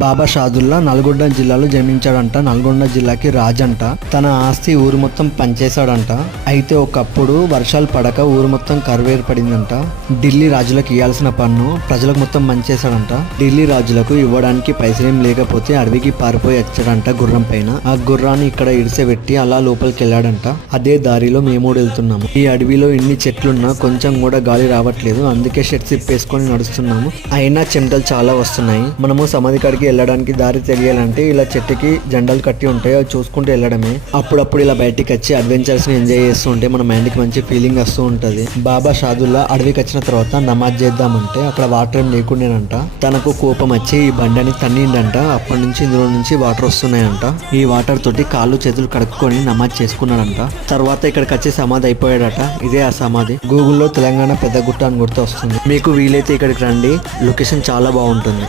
బాబా షాదుల్లా నల్గొండ జిల్లాలో జన్మించాడంట. నల్గొండ జిల్లాకి రాజంట. తన ఆస్తి ఊరు మొత్తం పంచేశాడంట. అయితే ఒకప్పుడు వర్షాలు పడక ఊరు మొత్తం కరువు ఏర్పడిందంట. ఢిల్లీ రాజులకు ఇవ్వాల్సిన పన్ను ప్రజలకు మొత్తం పంచేశాడంట. ఢిల్లీ రాజులకు ఇవ్వడానికి పైసలేం లేకపోతే అడవికి పారిపోయి వచ్చాడంట గుర్రం పైన. ఆ గుర్రాన్ని ఇక్కడ ఇడిసెబెట్టి అలా లోపలికి వెళ్ళాడంట. అదే దారిలో మేము వెళ్తున్నాము. ఈ అడవిలో ఎన్ని చెట్లున్నా కొంచెం కూడా గాలి రావట్లేదు. అందుకే షర్ట్ సిప్ వేసుకొని నడుస్తున్నాము. అయినా చెమటలు చాలా వస్తున్నాయి. మనము సమాధి కాడికి వెళ్ళడానికి దారి తెలియాలంటే ఇలా చెట్టుకి జెండాలు కట్టి ఉంటాయి. అవి చూసుకుంటూ వెళ్ళడమే. అప్పుడప్పుడు ఇలా బయటికి వచ్చి అడ్వెంచర్స్ ని ఎంజాయ్ చేస్తూ ఉంటే మన మైండ్ కి మంచి ఫీలింగ్ వస్తూ ఉంటది. బాబా షాదుల్లా అడవికి వచ్చిన తర్వాత నమాజ్ చేద్దామంటే అక్కడ వాటర్ ఏం లేకుండేనంట. తనకు కోపం వచ్చి ఈ బండిని తన్నిండంట. అప్పటి నుంచి ఇందులో నుంచి వాటర్ వస్తున్నాయంట. ఈ వాటర్ తోటి కాళ్ళు చేతులు కడుక్కొని నమాజ్ చేసుకున్నాడంట. తర్వాత ఇక్కడికి వచ్చి సమాధి అయిపోయాడట. ఇదే ఆ సమాధి. గూగుల్లో తెలంగాణ పెద్ద గుట్ట అని గుర్తు వస్తుంది. మీకు వీలైతే ఇక్కడికి రండి. లొకేషన్ చాలా బాగుంటుంది.